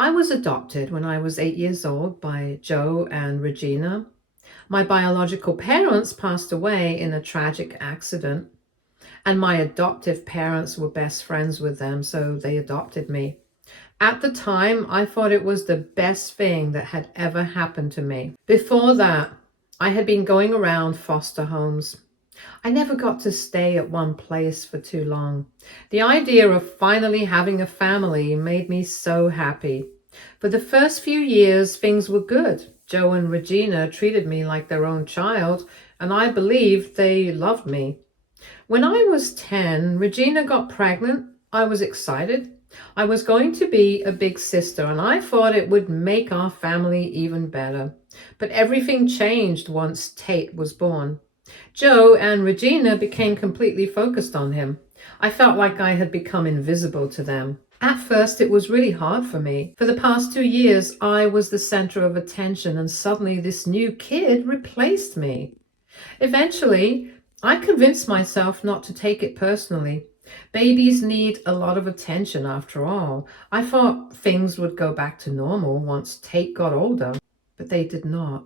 I was adopted when I was 8 years old by Joe and Regina. My biological parents passed away in a tragic accident, and my adoptive parents were best friends with them, so they adopted me. At the time, I thought it was the best thing that had ever happened to me. Before that, I had been going around foster homes. I never got to stay at one place for too long. The idea of finally having a family made me so happy. For the first few years, things were good. Joe and Regina treated me like their own child, and I believed they loved me. When I was 10, Regina got pregnant. I was excited. I was going to be a big sister, and I thought it would make our family even better. But everything changed once Tate was born. Joe and Regina became completely focused on him. I felt like I had become invisible to them. At first, it was really hard for me. For the past 2 years, I was the center of attention, and suddenly this new kid replaced me. Eventually, I convinced myself not to take it personally. Babies need a lot of attention after all. I thought things would go back to normal once Tate got older, but they did not.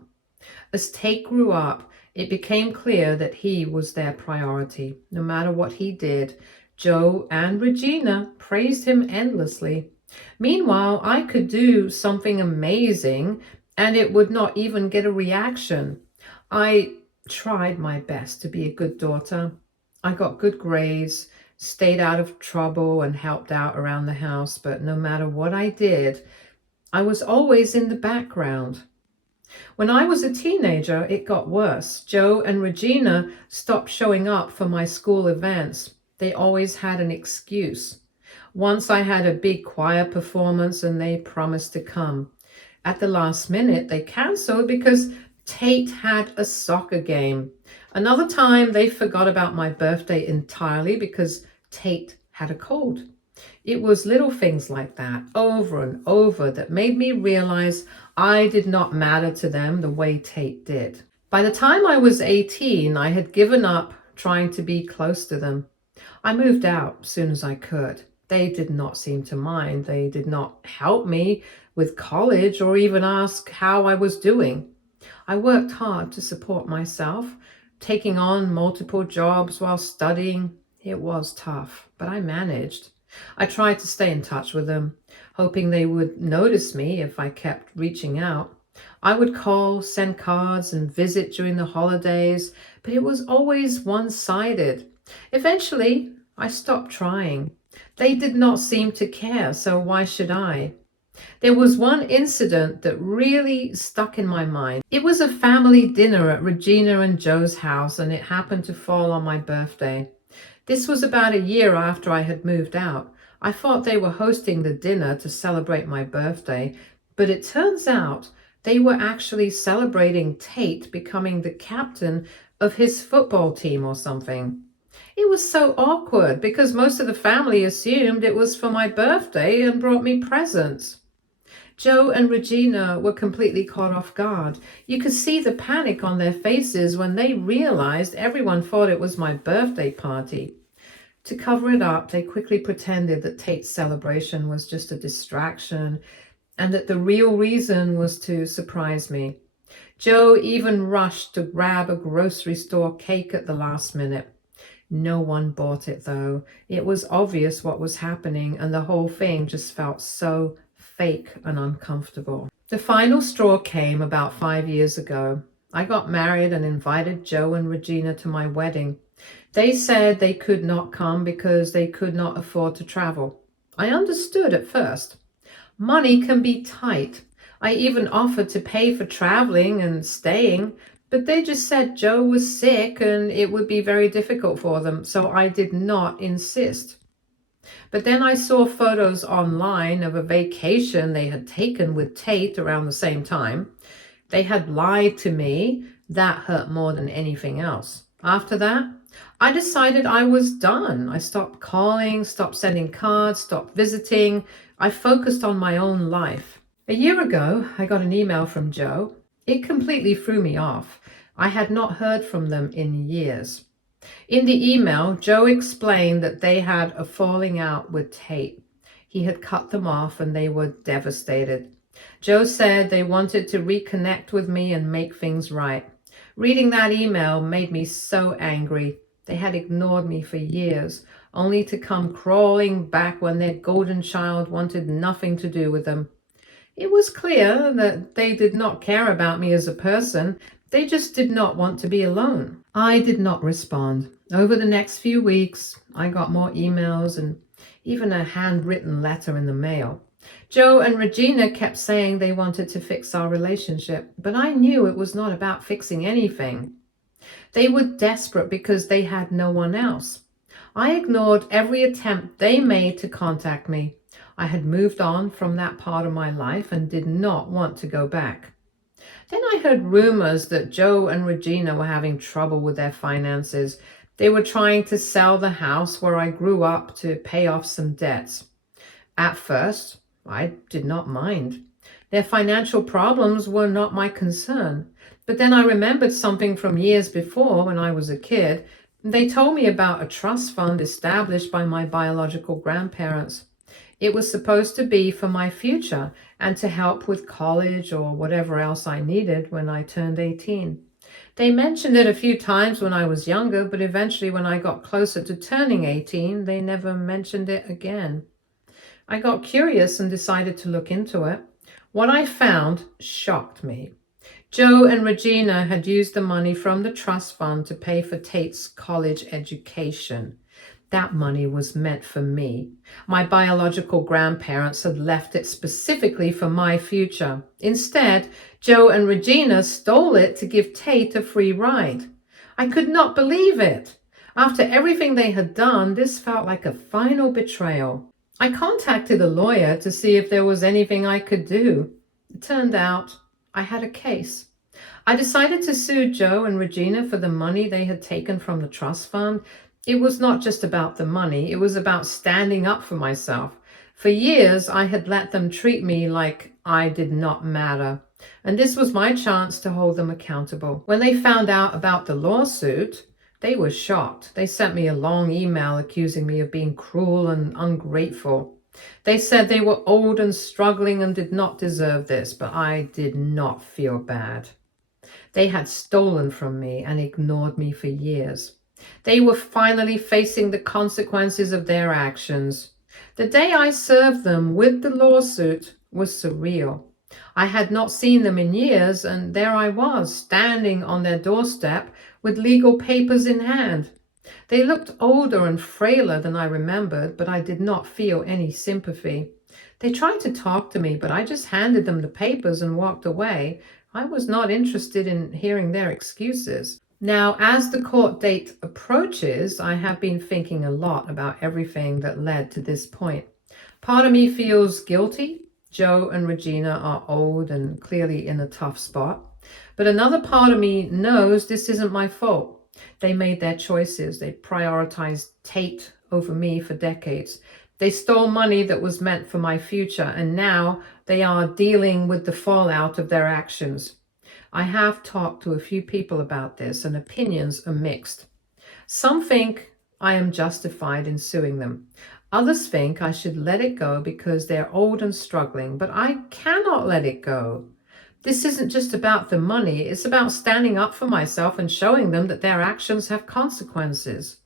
As Tate grew up, it became clear that he was their priority. No matter what he did, Joe and Regina praised him endlessly. Meanwhile, I could do something amazing and it would not even get a reaction. I tried my best to be a good daughter. I got good grades, stayed out of trouble, and helped out around the house, but no matter what I did, I was always in the background. When I was a teenager, it got worse. Joe and Regina stopped showing up for my school events. They always had an excuse. Once I had a big choir performance and they promised to come. At the last minute, they canceled because Tate had a soccer game. Another time, they forgot about my birthday entirely because Tate had a cold. It was little things like that, over and over, that made me realize I did not matter to them the way Tate did. By the time I was 18, I had given up trying to be close to them. I moved out as soon as I could. They did not seem to mind. They did not help me with college or even ask how I was doing. I worked hard to support myself, taking on multiple jobs while studying. It was tough, but I managed. I tried to stay in touch with them, hoping they would notice me if I kept reaching out. I would call, send cards, and visit during the holidays, but it was always one-sided. Eventually, I stopped trying. They did not seem to care, so why should I? There was one incident that really stuck in my mind. It was a family dinner at Regina and Joe's house, and it happened to fall on my birthday. This was about a year after I had moved out. I thought they were hosting the dinner to celebrate my birthday, but it turns out they were actually celebrating Tate becoming the captain of his football team or something. It was so awkward because most of the family assumed it was for my birthday and brought me presents. Joe and Regina were completely caught off guard. You could see the panic on their faces when they realized everyone thought it was my birthday party. To cover it up, they quickly pretended that Tate's celebration was just a distraction and that the real reason was to surprise me. Joe even rushed to grab a grocery store cake at the last minute. No one bought it though. It was obvious what was happening and the whole thing just felt so fake and uncomfortable. The final straw came about 5 years ago. I got married and invited Joe and Regina to my wedding. They said they could not come because they could not afford to travel. I understood at first. Money can be tight. I even offered to pay for traveling and staying, but they just said Joe was sick and it would be very difficult for them, so I did not insist. But then I saw photos online of a vacation they had taken with Tate around the same time. They had lied to me. That hurt more than anything else. After that, I decided I was done. I stopped calling, stopped sending cards, stopped visiting. I focused on my own life. A year ago, I got an email from Joe. It completely threw me off. I had not heard from them in years. In the email, Joe explained that they had a falling out with Tate. He had cut them off and they were devastated. Joe said they wanted to reconnect with me and make things right. Reading that email made me so angry. They had ignored me for years, only to come crawling back when their golden child wanted nothing to do with them. It was clear that they did not care about me as a person. They just did not want to be alone. I did not respond. Over the next few weeks, I got more emails and even a handwritten letter in the mail. Joe and Regina kept saying they wanted to fix our relationship, but I knew it was not about fixing anything. They were desperate because they had no one else. I ignored every attempt they made to contact me. I had moved on from that part of my life and did not want to go back. Then I heard rumors that Joe and Regina were having trouble with their finances. They were trying to sell the house where I grew up to pay off some debts. At first, I did not mind. Their financial problems were not my concern. But then I remembered something from years before when I was a kid. They told me about a trust fund established by my biological grandparents. It was supposed to be for my future and to help with college or whatever else I needed when I turned 18. They mentioned it a few times when I was younger, but eventually when I got closer to turning 18, they never mentioned it again. I got curious and decided to look into it. What I found shocked me. Joe and Regina had used the money from the trust fund to pay for Tate's college education. That money was meant for me. My biological grandparents had left it specifically for my future. Instead, Joe and Regina stole it to give Tate a free ride. I could not believe it. After everything they had done, this felt like a final betrayal. I contacted a lawyer to see if there was anything I could do. It turned out I had a case. I decided to sue Joe and Regina for the money they had taken from the trust fund. It was not just about the money, it was about standing up for myself. For years, I had let them treat me like I did not matter, and this was my chance to hold them accountable. When they found out about the lawsuit, they were shocked. They sent me a long email accusing me of being cruel and ungrateful. They said they were old and struggling and did not deserve this, but I did not feel bad. They had stolen from me and ignored me for years. They were finally facing the consequences of their actions. The day I served them with the lawsuit was surreal. I had not seen them in years, and there I was, standing on their doorstep with legal papers in hand. They looked older and frailer than I remembered, but I did not feel any sympathy. They tried to talk to me, but I just handed them the papers and walked away. I was not interested in hearing their excuses. Now, as the court date approaches, I have been thinking a lot about everything that led to this point. Part of me feels guilty. Joe and Regina are old and clearly in a tough spot. But another part of me knows this isn't my fault. They made their choices. They prioritized Tate over me for decades. They stole money that was meant for my future, and now they are dealing with the fallout of their actions. I have talked to a few people about this, and opinions are mixed. Some think I am justified in suing them. Others think I should let it go because they're old and struggling, but I cannot let it go. This isn't just about the money, it's about standing up for myself and showing them that their actions have consequences.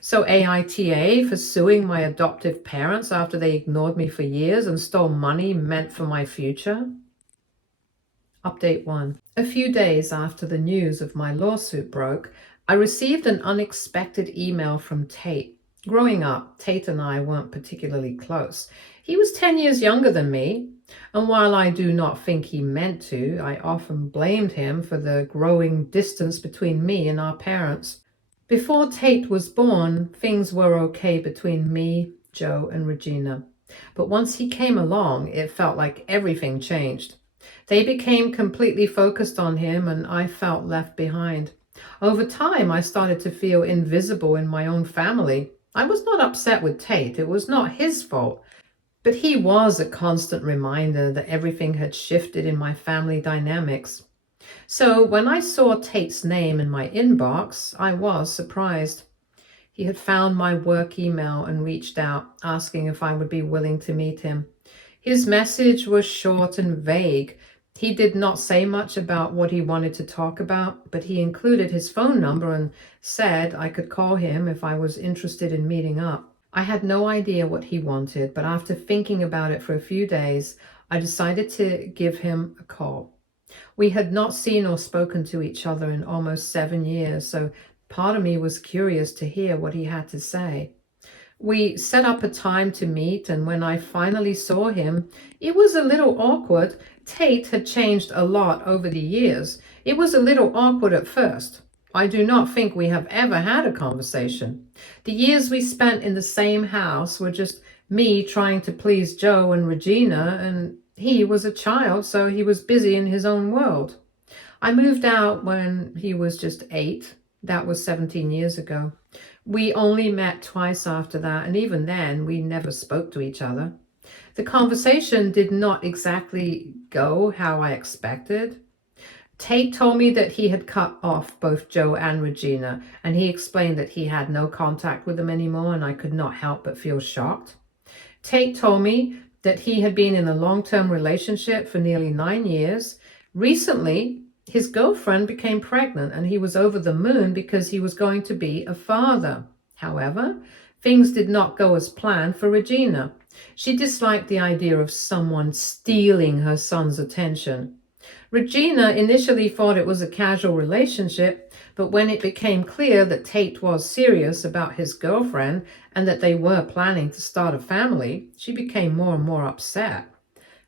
So AITA for suing my adoptive parents after they ignored me for years and stole money meant for my future? Update 1. A few days after the news of my lawsuit broke, I received an unexpected email from Tate. Growing up, Tate and I weren't particularly close. He was 10 years younger than me, and while I do not think he meant to, I often blamed him for the growing distance between me and our parents. Before Tate was born, things were okay between me, Joe, and Regina. But once he came along, it felt like everything changed. They became completely focused on him, and I felt left behind. Over time, I started to feel invisible in my own family. I was not upset with Tate. It was not his fault. But he was a constant reminder that everything had shifted in my family dynamics. So when I saw Tate's name in my inbox, I was surprised. He had found my work email and reached out, asking if I would be willing to meet him. His message was short and vague. He did not say much about what he wanted to talk about, but he included his phone number and said I could call him if I was interested in meeting up. I had no idea what he wanted, but after thinking about it for a few days, I decided to give him a call. We had not seen or spoken to each other in almost 7 years, so part of me was curious to hear what he had to say. We set up a time to meet, and when I finally saw him, it was a little awkward. Tate had changed a lot over the years. It was a little awkward at first. I do not think we have ever had a conversation. The years we spent in the same house were just me trying to please Joe and Regina, and he was a child, so he was busy in his own world. I moved out when he was just 8. That was 17 years ago. We only met twice after that, and even then, we never spoke to each other. The conversation did not exactly go how I expected. Tate told me that he had cut off both Joe and Regina, and he explained that he had no contact with them anymore, and I could not help but feel shocked. Tate told me that he had been in a long-term relationship for nearly 9 years. Recently, his girlfriend became pregnant and he was over the moon because he was going to be a father. However, things did not go as planned for Regina. She disliked the idea of someone stealing her son's attention. Regina initially thought it was a casual relationship, but when it became clear that Tate was serious about his girlfriend and that they were planning to start a family, she became more and more upset.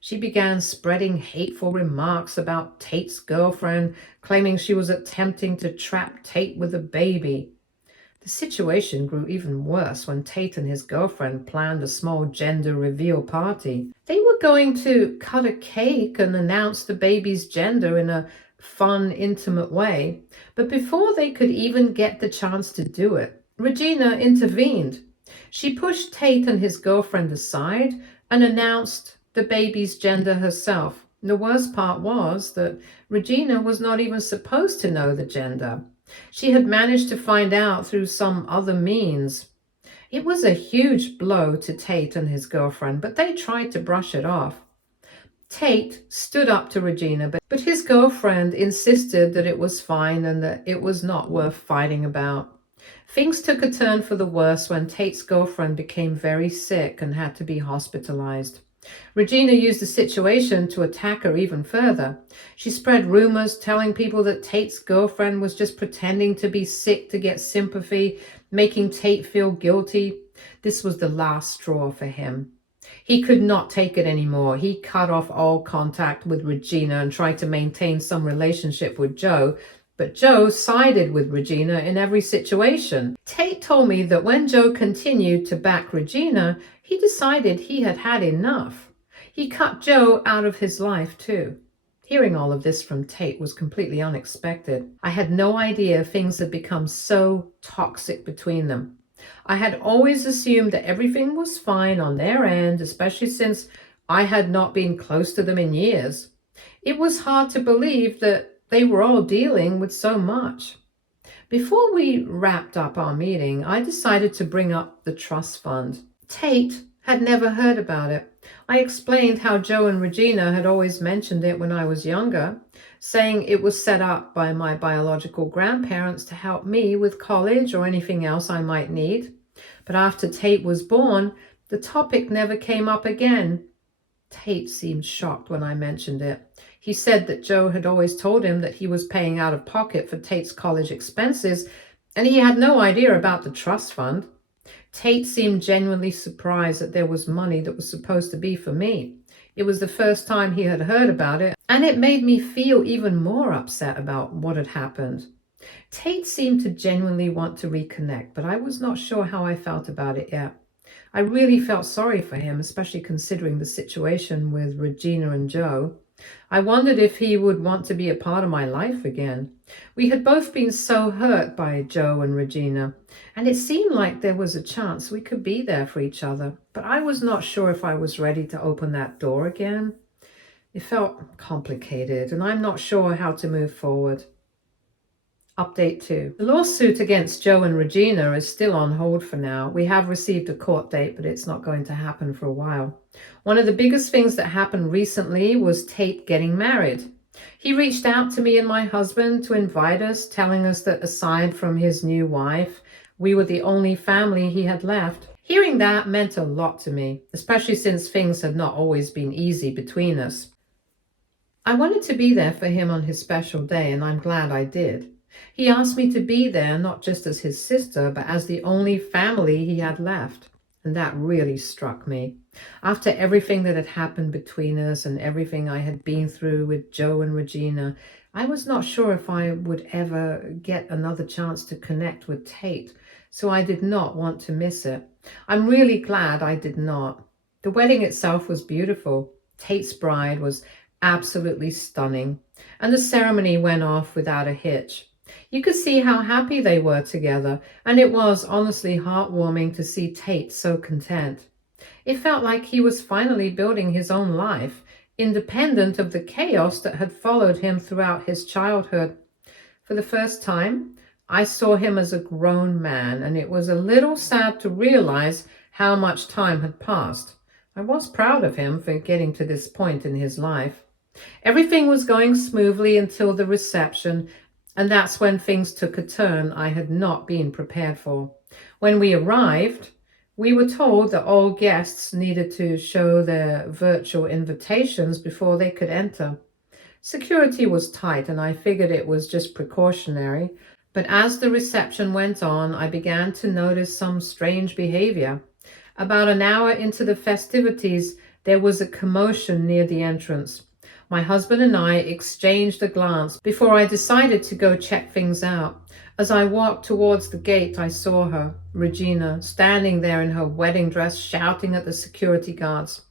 She began spreading hateful remarks about Tate's girlfriend, claiming she was attempting to trap Tate with a baby. The situation grew even worse when Tate and his girlfriend planned a small gender reveal party. They were going to cut a cake and announce the baby's gender in a fun, intimate way, but before they could even get the chance to do it, Regina intervened. She pushed Tate and his girlfriend aside and announced the baby's gender herself. The worst part was that Regina was not even supposed to know the gender. She had managed to find out through some other means. It was a huge blow to Tate and his girlfriend, but they tried to brush it off. Tate stood up to Regina, but his girlfriend insisted that it was fine and that it was not worth fighting about. Things took a turn for the worse when Tate's girlfriend became very sick and had to be hospitalized. Regina used the situation to attack her even further. She spread rumors telling people that Tate's girlfriend was just pretending to be sick to get sympathy, making Tate feel guilty. This was the last straw for him. He could not take it anymore. He cut off all contact with Regina and tried to maintain some relationship with Joe, but Joe sided with Regina in every situation. Tate told me that when Joe continued to back Regina, he decided he had had enough. He cut Joe out of his life too. Hearing all of this from Tate was completely unexpected. I had no idea things had become so toxic between them. I had always assumed that everything was fine on their end, especially since I had not been close to them in years. It was hard to believe that they were all dealing with so much. Before we wrapped up our meeting, I decided to bring up the trust fund. Tate had never heard about it. I explained how Joe and Regina had always mentioned it when I was younger, saying it was set up by my biological grandparents to help me with college or anything else I might need. But after Tate was born, the topic never came up again. Tate seemed shocked when I mentioned it. He said that Joe had always told him that he was paying out of pocket for Tate's college expenses, and he had no idea about the trust fund. Tate seemed genuinely surprised that there was money that was supposed to be for me. It was the first time he had heard about it, and it made me feel even more upset about what had happened. Tate seemed to genuinely want to reconnect, but I was not sure how I felt about it yet. I really felt sorry for him, especially considering the situation with Regina and Joe. I wondered if he would want to be a part of my life again. We had both been so hurt by Joe and Regina, and it seemed like there was a chance we could be there for each other, but I was not sure if I was ready to open that door again. It felt complicated, and I'm not sure how to move forward. Update 2. The lawsuit against Joe and Regina is still on hold for now. We have received a court date, but it's not going to happen for a while. One of the biggest things that happened recently was Tate getting married. He reached out to me and my husband to invite us, telling us that aside from his new wife, we were the only family he had left. Hearing that meant a lot to me, especially since things had not always been easy between us. I wanted to be there for him on his special day, and I'm glad I did. He asked me to be there not just as his sister, but as the only family he had left. And that really struck me. After everything that had happened between us and everything I had been through with Joe and Regina, I was not sure if I would ever get another chance to connect with Tate, so I did not want to miss it. I'm really glad I did not. The wedding itself was beautiful. Tate's bride was absolutely stunning, and the ceremony went off without a hitch. You could see how happy they were together, and it was honestly heartwarming to see Tate so content. It felt like he was finally building his own life, independent of the chaos that had followed him throughout his childhood. For the first time, I saw him as a grown man, and it was a little sad to realize how much time had passed. I was proud of him for getting to this point in his life. Everything was going smoothly until the reception, and that's when things took a turn I had not been prepared for. When we arrived, we were told that all guests needed to show their virtual invitations before they could enter. Security was tight, and I figured it was just precautionary, but as the reception went on, I began to notice some strange behavior. About an hour into the festivities, there was a commotion near the entrance. My husband and I exchanged a glance before I decided to go check things out. As I walked towards the gate, I saw her, Regina, standing there in her wedding dress, shouting at the security guards.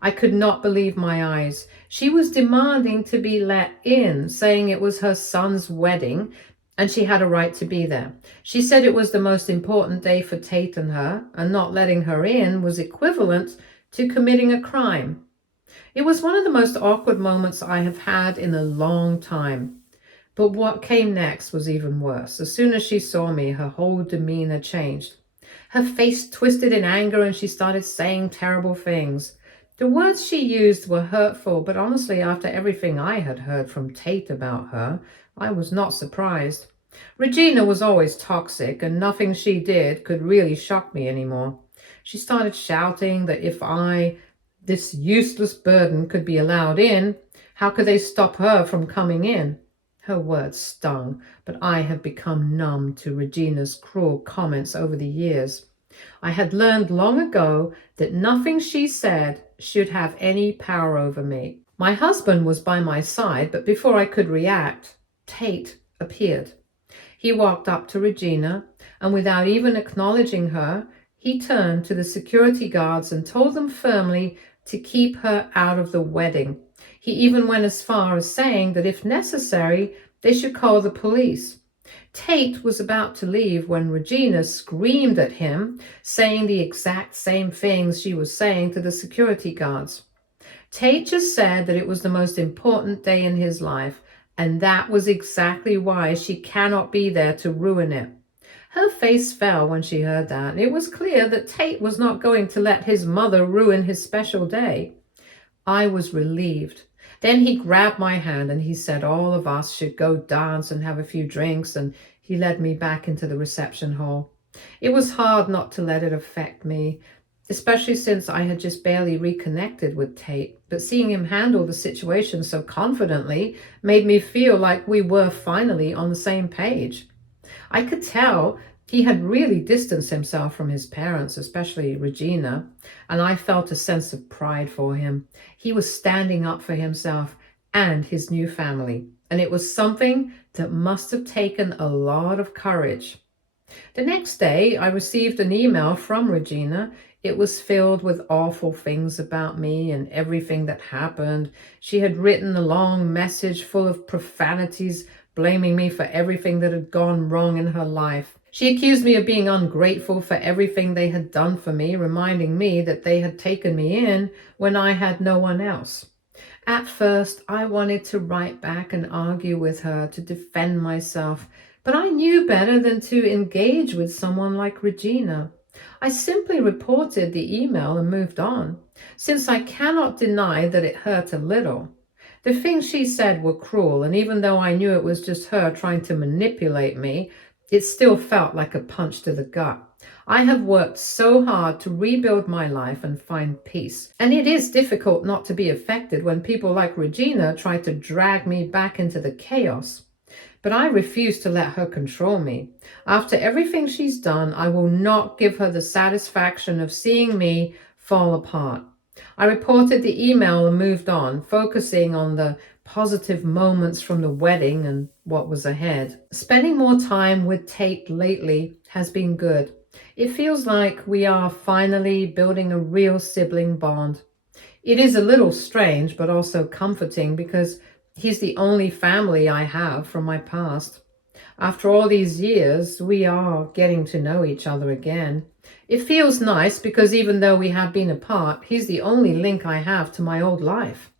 I could not believe my eyes. She was demanding to be let in, saying it was her son's wedding and she had a right to be there. She said it was the most important day for Tate and her, and not letting her in was equivalent to committing a crime. It was one of the most awkward moments I have had in a long time. But what came next was even worse. As soon as she saw me, her whole demeanor changed. Her face twisted in anger and she started saying terrible things. The words she used were hurtful, but honestly, after everything I had heard from Tate about her, I was not surprised. Regina was always toxic, and nothing she did could really shock me anymore. She started shouting that if this useless burden could be allowed in, how could they stop her from coming in? Her words stung, but I had become numb to Regina's cruel comments over the years. I had learned long ago that nothing she said should have any power over me. My husband was by my side, but before I could react, Tate appeared. He walked up to Regina, and without even acknowledging her, he turned to the security guards and told them firmly to keep her out of the wedding. He even went as far as saying that if necessary, they should call the police. Tate was about to leave when Regina screamed at him, saying the exact same things she was saying to the security guards. Tate just said that it was the most important day in his life, and that was exactly why she cannot be there to ruin it. Her face fell when she heard that. It was clear that Tate was not going to let his mother ruin his special day. I was relieved. Then he grabbed my hand and he said all of us should go dance and have a few drinks, and he led me back into the reception hall. It was hard not to let it affect me, especially since I had just barely reconnected with Tate, but seeing him handle the situation so confidently made me feel like we were finally on the same page. I could tell he had really distanced himself from his parents, especially Regina, and I felt a sense of pride for him. He was standing up for himself and his new family, and it was something that must have taken a lot of courage. The next day, I received an email from Regina. It was filled with awful things about me and everything that happened. She had written a long message full of profanities, blaming me for everything that had gone wrong in her life. She accused me of being ungrateful for everything they had done for me, reminding me that they had taken me in when I had no one else. At first, I wanted to write back and argue with her to defend myself, But I knew better than to engage with someone like Regina. I simply reported the email and moved on, since I cannot deny that it hurt a little. The things she said were cruel, and even though I knew it was just her trying to manipulate me, it still felt like a punch to the gut. I have worked so hard to rebuild my life and find peace. And it is difficult not to be affected when people like Regina try to drag me back into the chaos. But I refuse to let her control me. After everything she's done, I will not give her the satisfaction of seeing me fall apart. I reported the email and moved on, focusing on the positive moments from the wedding and what was ahead. Spending more time with Tate lately has been good. It feels like we are finally building a real sibling bond. It is a little strange, but also comforting because he's the only family I have from my past. After all these years, we are getting to know each other again. It feels nice because even though we have been apart, he's the only link I have to my old life.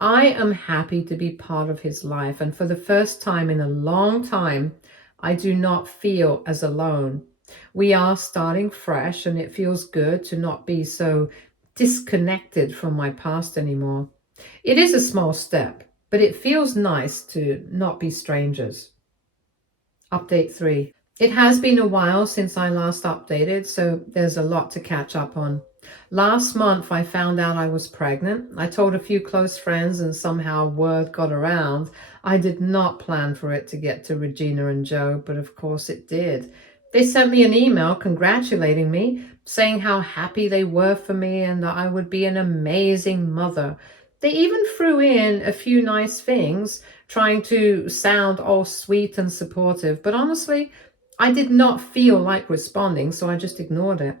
I am happy to be part of his life, and for the first time in a long time, I do not feel as alone. We are starting fresh, and it feels good to not be so disconnected from my past anymore. It is a small step, but it feels nice to not be strangers. Update 3. It has been a while since I last updated, so there's a lot to catch up on. Last month, I found out I was pregnant. I told a few close friends, and somehow word got around. I did not plan for it to get to Regina and Joe, but of course it did. They sent me an email congratulating me, saying how happy they were for me and that I would be an amazing mother. They even threw in a few nice things, trying to sound all sweet and supportive, but honestly, I did not feel like responding, so I just ignored it.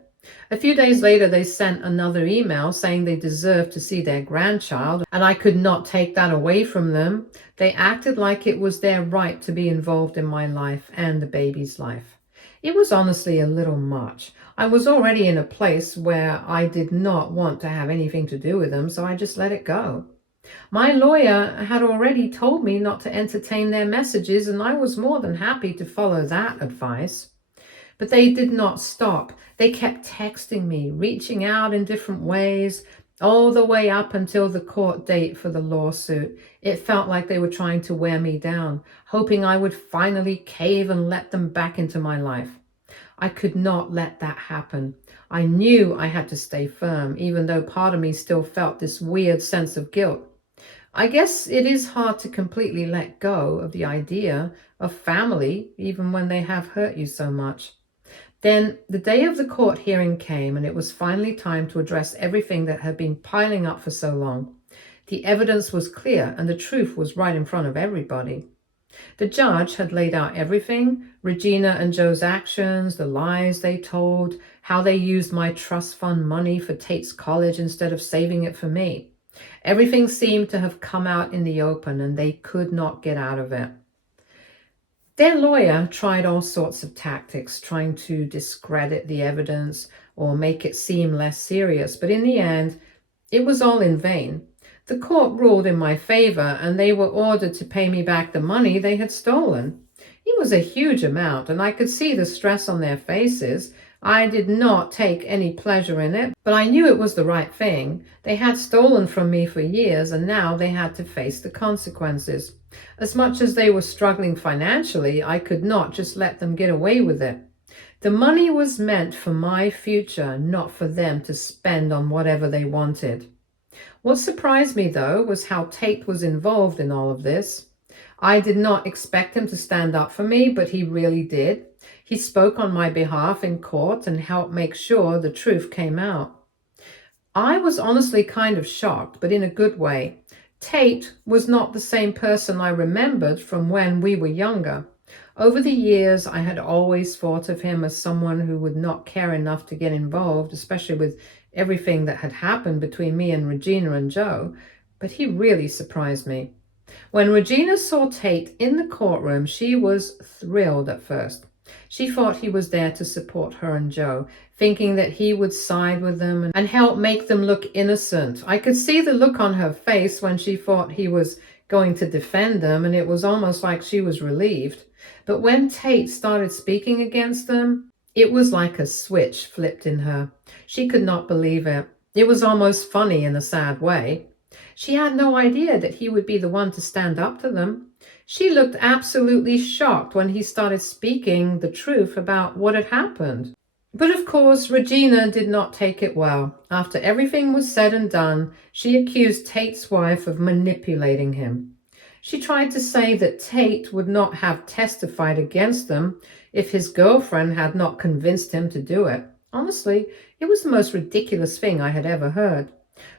A few days later, they sent another email saying they deserved to see their grandchild, and I could not take that away from them. They acted like it was their right to be involved in my life and the baby's life. It was honestly a little much. I was already in a place where I did not want to have anything to do with them, so I just let it go. My lawyer had already told me not to entertain their messages, and I was more than happy to follow that advice. But they did not stop. They kept texting me, reaching out in different ways, all the way up until the court date for the lawsuit. It felt like they were trying to wear me down, hoping I would finally cave and let them back into my life. I could not let that happen. I knew I had to stay firm, even though part of me still felt this weird sense of guilt. I guess it is hard to completely let go of the idea of family, even when they have hurt you so much. Then the day of the court hearing came, and it was finally time to address everything that had been piling up for so long. The evidence was clear, and the truth was right in front of everybody. The judge had laid out everything: Regina and Joe's actions, the lies they told, how they used my trust fund money for Tate's college instead of saving it for me. Everything seemed to have come out in the open, and they could not get out of it. Their lawyer tried all sorts of tactics, trying to discredit the evidence or make it seem less serious, but in the end, it was all in vain. The court ruled in my favor, and they were ordered to pay me back the money they had stolen. It was a huge amount, and I could see the stress on their faces. I did not take any pleasure in it, but I knew it was the right thing. They had stolen from me for years, and now they had to face the consequences. As much as they were struggling financially, I could not just let them get away with it. The money was meant for my future, not for them to spend on whatever they wanted. What surprised me, though, was how Tate was involved in all of this. I did not expect him to stand up for me, but he really did. He spoke on my behalf in court and helped make sure the truth came out. I was honestly kind of shocked, but in a good way. Tate was not the same person I remembered from when we were younger. Over the years, I had always thought of him as someone who would not care enough to get involved, especially with everything that had happened between me and Regina and Joe, but he really surprised me. When Regina saw Tate in the courtroom, she was thrilled at first. She thought he was there to support her and Joe, thinking that he would side with them and help make them look innocent. I could see the look on her face when she thought he was going to defend them, and it was almost like she was relieved. But when Tate started speaking against them, it was like a switch flipped in her. She could not believe it. It was almost funny in a sad way. She had no idea that he would be the one to stand up to them. She looked absolutely shocked when he started speaking the truth about what had happened. But of course, Regina did not take it well. After everything was said and done, she accused Tate's wife of manipulating him. She tried to say that Tate would not have testified against them if his girlfriend had not convinced him to do it. Honestly, it was the most ridiculous thing I had ever heard.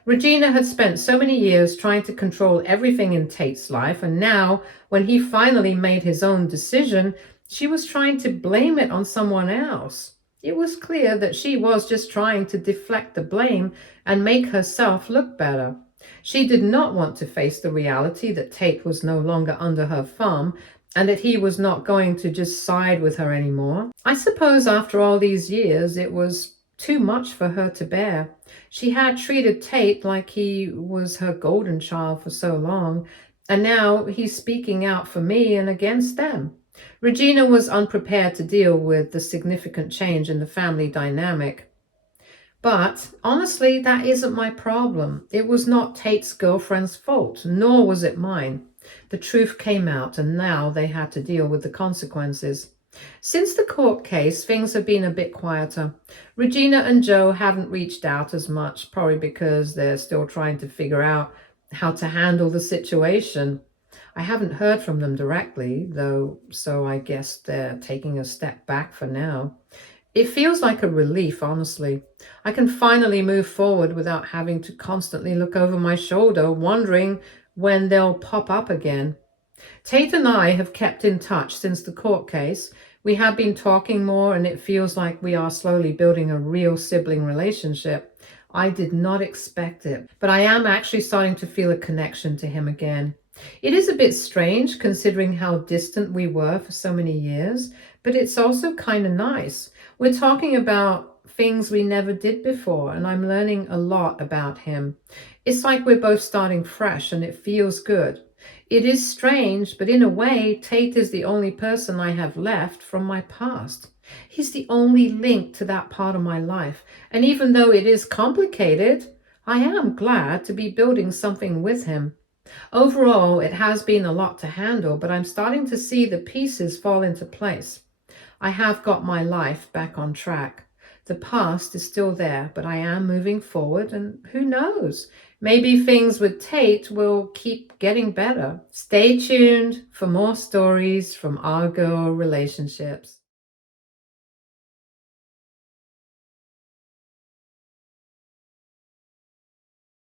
Regina had spent so many years trying to control everything in Tate's life, and now, when he finally made his own decision, she was trying to blame it on someone else. It was clear that she was just trying to deflect the blame and make herself look better. She did not want to face the reality that Tate was no longer under her thumb and that he was not going to just side with her anymore. I suppose after all these years, it was too much for her to bear. She had treated Tate like he was her golden child for so long, and now he's speaking out for me and against them. Regina was unprepared to deal with the significant change in the family dynamic. But honestly, that isn't my problem. It was not Tate's girlfriend's fault, nor was it mine. The truth came out, and now they had to deal with the consequences. Since the court case, things have been a bit quieter. Regina and Joe haven't reached out as much, probably because they're still trying to figure out how to handle the situation. I haven't heard from them directly, though, so I guess they're taking a step back for now. It feels like a relief, honestly. I can finally move forward without having to constantly look over my shoulder, wondering when they'll pop up again. Tate and I have kept in touch since the court case. We have been talking more, and it feels like we are slowly building a real sibling relationship. I did not expect it, but I am actually starting to feel a connection to him again. It is a bit strange considering how distant we were for so many years, but it's also kind of nice. We're talking about things we never did before, and I'm learning a lot about him. It's like we're both starting fresh, and it feels good. It is strange, but in a way, Tate is the only person I have left from my past. He's the only link to that part of my life, and even though it is complicated, I am glad to be building something with him. Overall, it has been a lot to handle, but I'm starting to see the pieces fall into place. I have got my life back on track. The past is still there, but I am moving forward, and who knows? Maybe things with Tate will keep getting better. Stay tuned for more stories from our girl relationships.